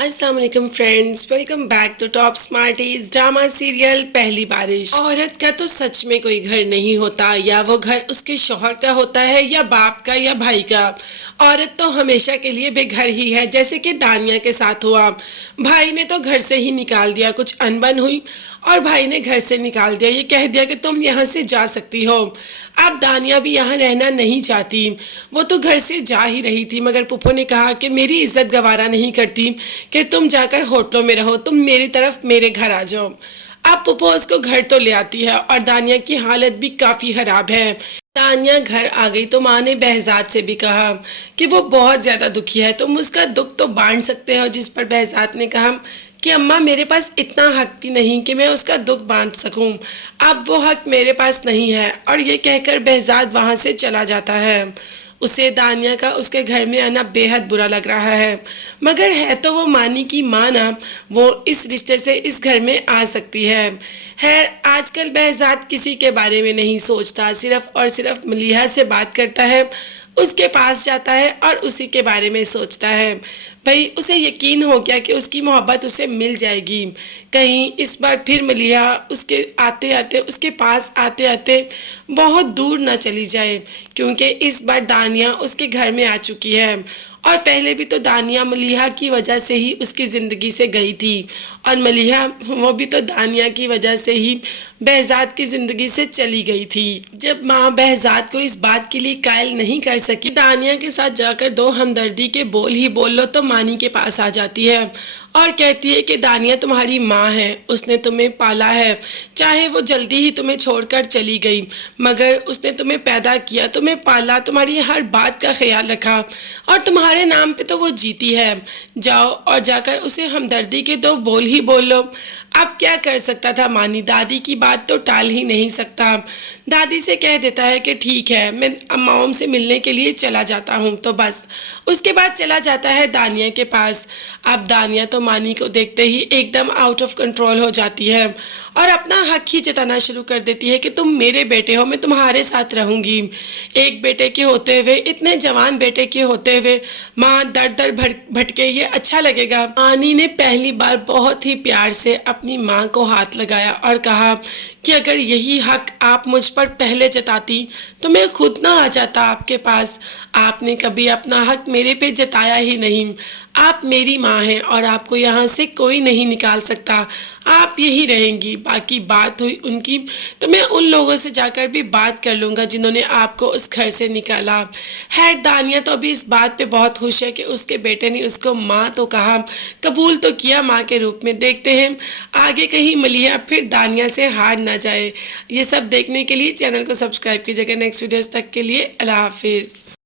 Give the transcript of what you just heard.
अस्सलाम वालेकुम friends, welcome back to top smarties drama serial Pehli Barish. औरत का तो सच में कोई घर नहीं होता, या वो घर उसके शौहर का होता है या बाप का या भाई का। औरत तो हमेशा के लिए बेघर ही है, जैसे कि दानिया के साथ हुआ। भाई ने तो घर से ही निकाल दिया, कुछ अनबन हुई और भाई ने घर से निकाल दिया, ये कह दिया कि तुम यहाँ से जा सकती हो। अब दानिया भी यहाँ रहना नहीं चाहती, वो तो घर से जा ही रही थी, मगर पुप्पो ने कहा कि मेरी इज्जत गवारा नहीं करती कि तुम जाकर होटलों में रहो, तुम मेरी तरफ मेरे घर आ जाओ। अब पुप्पो उसको घर तो ले आती है और दानिया की हालत भी काफ़ी ख़राब है। दानिया घर आ गई तो माँ ने बहजाद से भी कहा कि वो बहुत ज़्यादा दुखी है, तुम उसका दुख तो बांट सकते हो। जिस पर बहजाद ने कहा कि अम्मा मेरे पास इतना हक भी नहीं कि मैं उसका दुख बांट सकूं, अब वो हक मेरे पास नहीं है। और ये कहकर बहजाद वहाँ से चला जाता है। उसे दानिया का उसके घर में आना बेहद बुरा लग रहा है, मगर है तो वो मानी की माँ ना, वो इस रिश्ते से इस घर में आ सकती है। खैर आजकल बहजाद किसी के बारे में नहीं सोचता, सिर्फ और सिर्फ मलीहा से बात करता है, उसके पास जाता है और उसी के बारे में सोचता है। भाई उसे यकीन हो गया कि उसकी मोहब्बत उसे मिल जाएगी। कहीं इस बार फिर मलीहा उसके आते आते उसके पास आते आते बहुत दूर ना चली जाए, क्योंकि इस बार दानिया उसके घर में आ चुकी है। और पहले भी तो दानिया मलीहा की वजह से ही उसकी ज़िंदगी से गई थी, और मलीहा वो भी तो दानिया की वजह से ही बहजाद की ज़िंदगी से चली गई थी। जब माँ बहजाद को इस बात के लिए कायल नहीं कर सकी, दानिया के साथ जाकर दो हमदर्दी के बोल ही बोल लो, तो मानी के पास आ जाती है और कहती है कि दानिया तुम्हारी माँ है, उसने तुम्हें पाला है, चाहे वो जल्दी ही तुम्हें छोड़कर चली गई, मगर उसने तुम्हें पैदा किया, तुम्हें पाला, तुम्हारी हर बात का ख्याल रखा, और तुम्हारे नाम पे तो वो जीती है। जाओ और जाकर उसे हमदर्दी के दो बोल ही बोल लो। अब क्या कर सकता था मानी, दादी की बात तो टाल ही नहीं सकता। दादी से कह देता है कि ठीक है, मैं अम्माओं से मिलने के लिए चला जाता हूँ, तो बस उसके बाद चला जाता है दानिया के पास। अब दानिया तो मानी को देखते ही एकदम आउट ऑफ कंट्रोल हो जाती है और अपना हक ही जताना शुरू कर देती है कि तुम मेरे बेटे हो, मैं तुम्हारे साथ रहूँगी। एक बेटे के होते हुए, इतने जवान बेटे के होते हुए माँ दर दर भटके, ये अच्छा लगेगा। मानी ने पहली बार बहुत ही प्यार से अपनी माँ को हाथ लगाया और कहा कि अगर यही हक आप मुझ पर पहले जताती तो मैं खुद ना आ जाता आपके पास। आपने कभी अपना हक मेरे पे जताया ही नहीं। आप मेरी माँ हैं और आपको यहाँ से कोई नहीं निकाल सकता, आप यही रहेंगी। बाकी बात हुई उनकी, तो मैं उन लोगों से जाकर भी बात कर लूँगा जिन्होंने आपको उस घर से निकाला। खैर दानिया तो अभी इस बात पे बहुत खुश है कि उसके बेटे ने उसको माँ तो कहा, कबूल तो किया माँ के रूप में। देखते हैं आगे कहीं मलीहा फिर दानिया से हार ना जाए। ये सब देखने के लिए चैनल को सब्सक्राइब कीजिएगा। नेक्स्ट वीडियोस तक के लिए अल्लाह हाफिज़।